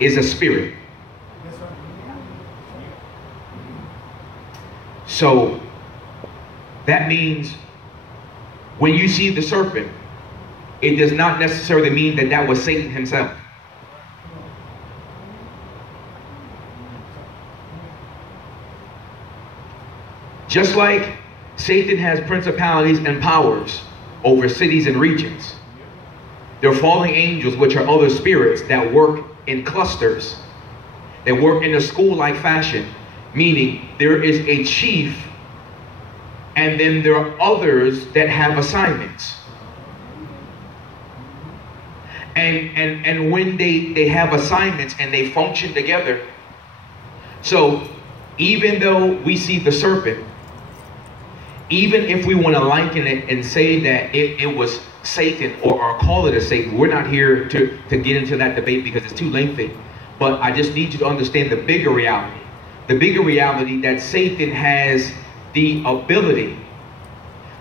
is a spirit. So that means when you see the serpent, it does not necessarily mean that that was Satan himself. Just like Satan has principalities and powers over cities and regions, there are fallen angels, which are other spirits that work in clusters. They work in a school-like fashion, meaning there is a chief and then there are others that have assignments. And when they have assignments and they function together, so even though we see the serpent, even if we want to liken it and say that it was Satan or call it a Satan, we're not here to get into that debate because it's too lengthy. But I just need you to understand the bigger reality. The bigger reality that Satan has the ability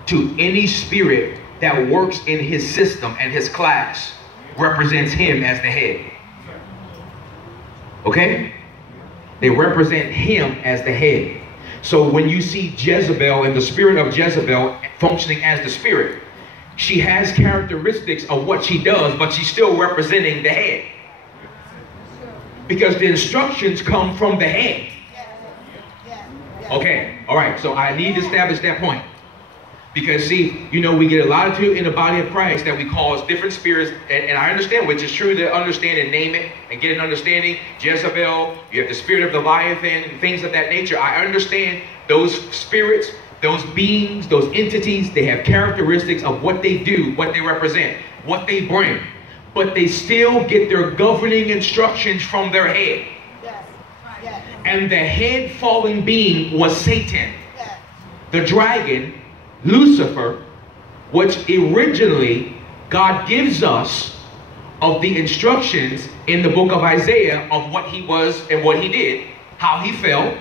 to any spirit that works in his system and his class represents him as the head. Okay? They represent him as the head. So when you see Jezebel and the spirit of Jezebel functioning as the spirit, she has characteristics of what she does, but she's still representing the head. Because the instructions come from the head. Okay, all right, so I need to establish that point. Because see, you know, we get a lot of people in the body of Christ that we cause different spirits, and I understand, which is true to understand and name it and get an understanding. Jezebel, you have the spirit of the Leviathan, and things of that nature. I understand those spirits, those beings, those entities, they have characteristics of what they do, what they represent, what they bring. But they still get their governing instructions from their head. Yes. Yes. And the head fallen being was Satan. Yes. The dragon, Lucifer, which originally God gives us of the instructions in the book of Isaiah of what he was and what he did, how he fell.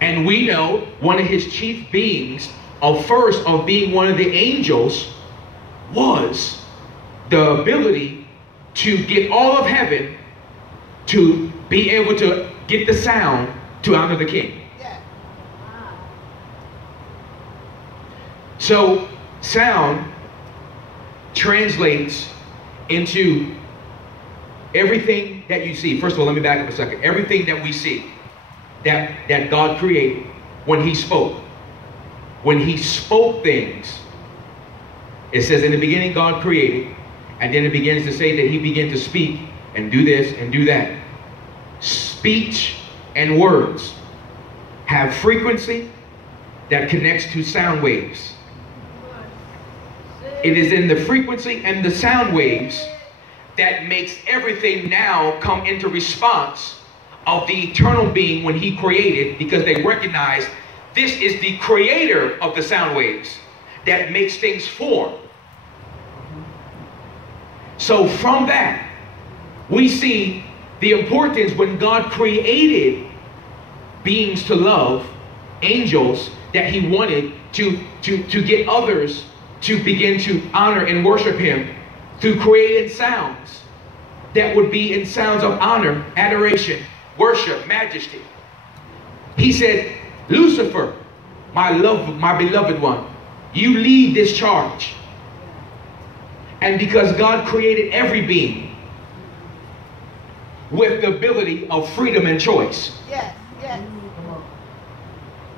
And we know one of his chief beings of being one of the angels was the ability to get all of heaven to be able to get the sound to honor the king. Yeah. So sound translates into everything that you see. First of all, let me back up a second. Everything that we see that God created when he spoke. When he spoke things, it says in the beginning God created, and then it begins to say that he began to speak and do this and do that. Speech and words have frequency that connects to sound waves. It is in the frequency and the sound waves that makes everything now come into response of the eternal being when he created, because they recognize this is the creator of the sound waves that makes things form. So from that, we see the importance when God created beings to love, angels, that he wanted to get others to begin to honor and worship him through creating sounds that would be in sounds of honor, adoration, worship, majesty. He said, Lucifer, my beloved one, you lead this charge. And because God created every being with the ability of freedom and choice. Yes, yes.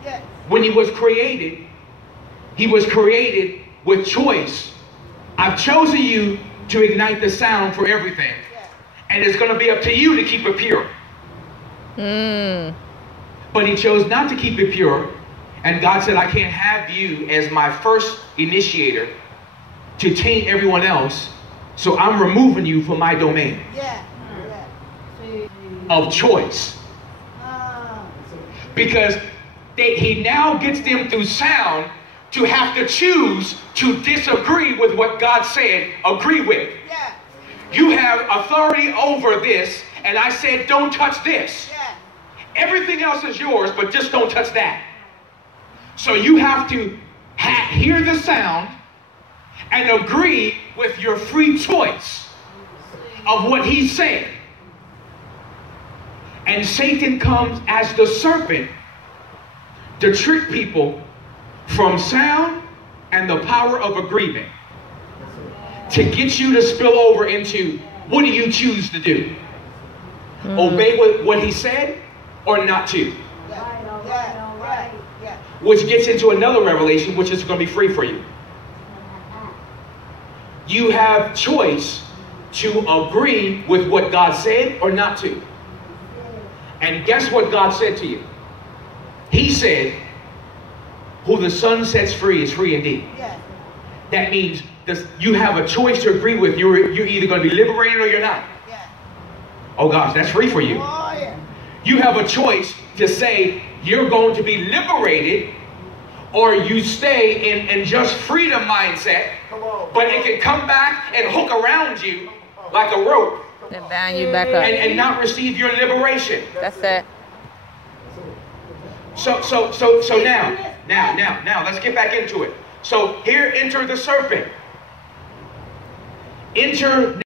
Yes. When he was created with choice. I've chosen you to ignite the sound for everything. Yes. And it's going to be up to you to keep it pure. But he chose not to keep it pure. And God said, I can't have you as my first initiator to taint everyone else. So I'm removing you from my domain. Yeah. Of choice. Because he now gets them through sound to have to choose to disagree with what God said, agree with. Yeah. You have authority over this, and I said don't touch this. Yeah. Everything else is yours, but just don't touch that. So you have to hear the sound and agree with your free choice of what he's saying. And Satan comes as the serpent to trick people from sound and the power of agreement, to get you to spill over into, what do you choose to do? Obey what he said or not to? Which gets into another revelation, which is going to be free for you. You have choice to agree with what God said or not to. And guess what God said to you? He said, who the Son sets free is free indeed. That means you have a choice to agree with. You're either going to be liberated or you're not. Oh gosh, that's free for you. You have a choice to say you're going to be liberated, or you stay in just freedom mindset, but it can come back and hook around you like a rope and bound you back up and not receive your liberation. That's it. So now let's get back into it. So here enter the serpent. Enter